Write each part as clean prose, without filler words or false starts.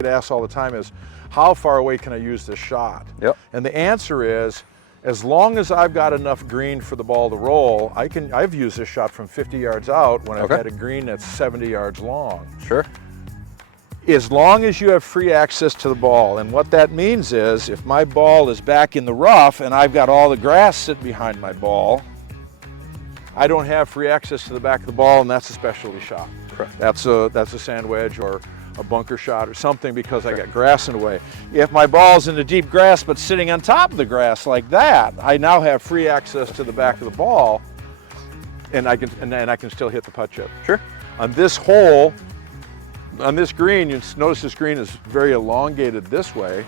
get asked all the time is, how far away can I use this shot? Yep. And the answer is, as long as I've got enough green for the ball to roll, I've used this shot from 50 yards out when I've had a green that's 70 yards long. Sure. As long as you have free access to the ball. And what that means is, if my ball is back in the rough and I've got all the grass sitting behind my ball, I don't have free access to the back of the ball, and that's a specialty shot. Correct. That's a sand wedge or a bunker shot or something, because I got grass in the way. If my ball's in the deep grass but sitting on top of the grass like that, I now have free access to the back of the ball, and I can still hit the putt chip. Sure. On this hole, on this green, you notice this green is very elongated this way.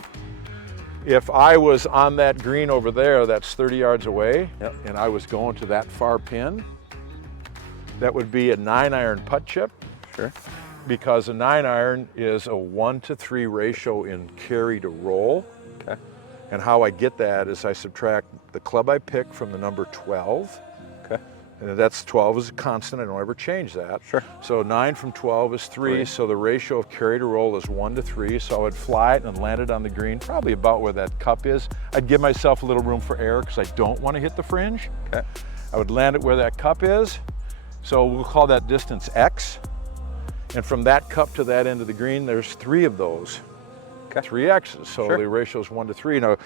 If I was on that green over there that's 30 yards away, and I was going to that far pin, that would be a 9-iron putt chip. Sure. Because a 9-iron is a 1-to-3 ratio in carry to roll. Okay. And how I get that is I subtract the club I pick from the number 12. Okay. And that's 12 is a constant, I don't ever change that. Sure. So 9 from 12 is 3, so the ratio of carry to roll is 1-to-3, so I would fly it and land it on the green, probably about where that cup is. I'd give myself a little room for error because I don't want to hit the fringe. Okay. I would land it where that cup is, so we'll call that distance X. And from that cup to that end of the green, there's 3 of those. Okay. 3 X's, so the ratio is 1-to-3. Now,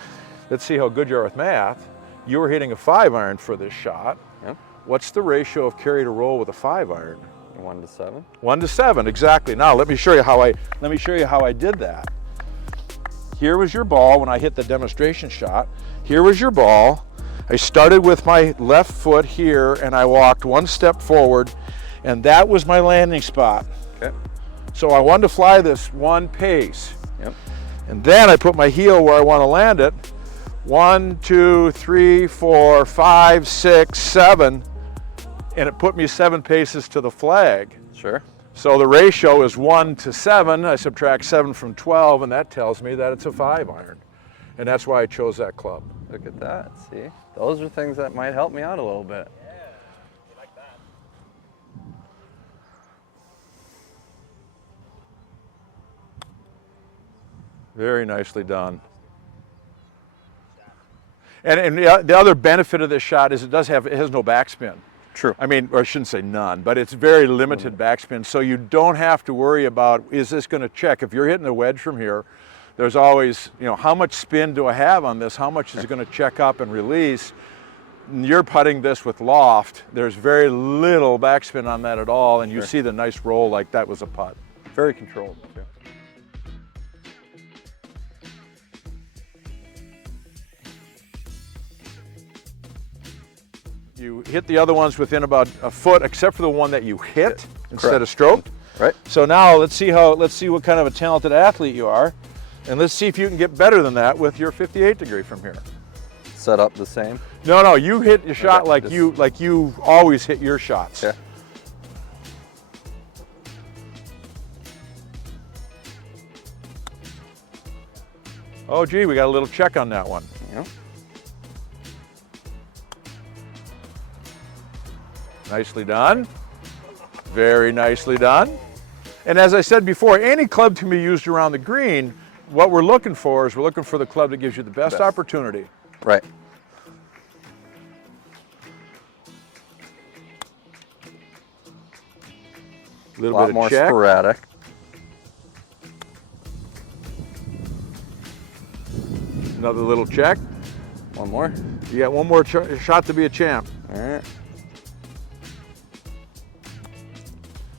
let's see how good you are with math. You were hitting a 5-iron for this shot. Yep. What's the ratio of carry to roll with a 5-iron? 1-to-7. 1-to-7, exactly. Now let me show you how I did that. Here was your ball when I hit the demonstration shot. Here was your ball. I started with my left foot here and I walked 1 step forward, and that was my landing spot. Okay. So I wanted to fly this 1 pace. Yep. And then I put my heel where I want to land it. 1, 2, 3, 4, 5, 6, 7, and it put me 7 paces to the flag. Sure. So the ratio is 1-to-7. I subtract 7 from 12, and that tells me that it's a 5-iron. And that's why I chose that club. Look at that, see? Those are things that might help me out a little bit. Yeah, I like that. Very nicely done. And the other benefit of this shot is it has no backspin. True. I mean, or I shouldn't say none, but it's very limited backspin, so you don't have to worry about, is this going to check? If you're hitting the wedge from here, there's always, how much spin do I have on this? How much is it going to check up and release? You're putting this with loft. There's very little backspin on that at all, and you see the nice roll like that was a putt. Very controlled, too. You hit the other ones within about a foot, except for the one that you hit instead of stroked. Right. So now let's see what kind of a talented athlete you are, and let's see if you can get better than that with your 58 degree from here. Set up the same? No, you hit your shot like you always hit your shots. Okay. Oh gee, we got a little check on that one. Yeah. Nicely done. Very nicely done. And as I said before, any club can be used around the green. What we're looking for is we're looking for the club that gives you the best opportunity. Right. A little lot bit of more check. sporadic. Another little check. One more. You got one more shot to be a champ. All right.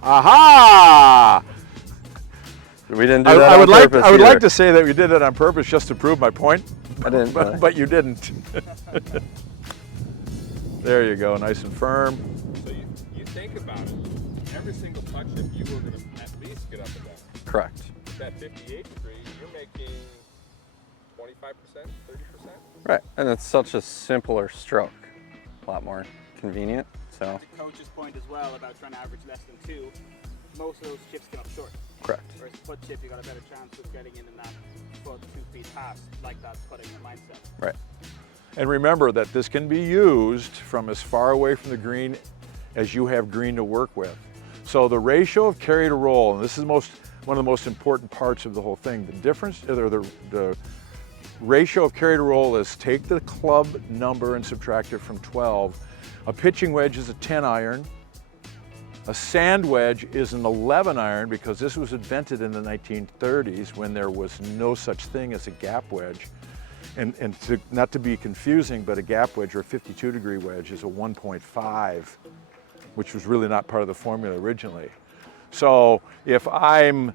Aha! We didn't do that on purpose I would either. like to say that we did it on purpose just to prove my point. I didn't. But you didn't. There you go, nice and firm. So you think about it. Every single putt chip you were going to at least get up and down. Correct. That 58 degree, you're making 25%, 30%? Right, and it's such a simpler stroke. A lot more convenient, so. The coach's point as well about trying to average less than 2, most of those chips come up short. Correct. Whereas putt chip, you got a better chance of getting in that foot 2 feet past, like that putting your mindset. Right. And remember that this can be used from as far away from the green as you have green to work with. So the ratio of carry to roll, and this is one of the most important parts of the whole thing. The difference, or the ratio of carry to roll is take the club number and subtract it from 12. A pitching wedge is a 10 iron. A sand wedge is an 11 iron because this was invented in the 1930s when there was no such thing as a gap wedge. And not to be confusing, but a gap wedge or a 52-degree wedge is a 1.5, which was really not part of the formula originally. So if I'm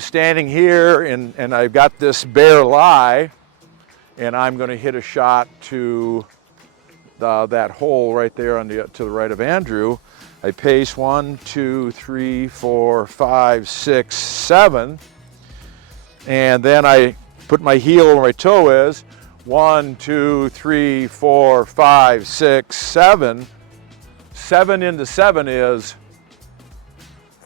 standing here and I've got this bare lie, and I'm going to hit a shot to that hole right there to the right of Andrew, I pace 1, 2, 3, 4, 5, 6, 7, and then I put my heel where my toe is. 1, 2, 3, 4, 5, 6, 7. 7 into 7 is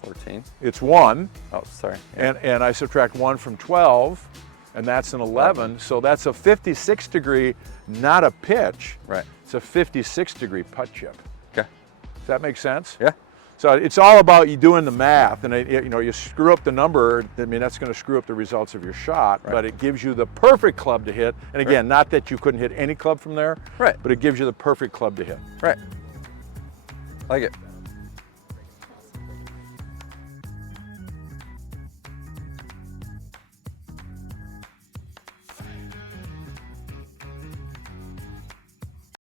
14. It's 1. Oh, sorry. Yeah. And I subtract 1 from 12, and that's an 11. So that's a 56 degree, not a pitch. Right. It's a 56 degree putt chip. Okay. Does that make sense? Yeah. So it's all about you doing the math, and you screw up the number. I mean, that's going to screw up the results of your shot. Right. But it gives you the perfect club to hit. And again, not that you couldn't hit any club from there. Right. But it gives you the perfect club to hit. Right. Like it.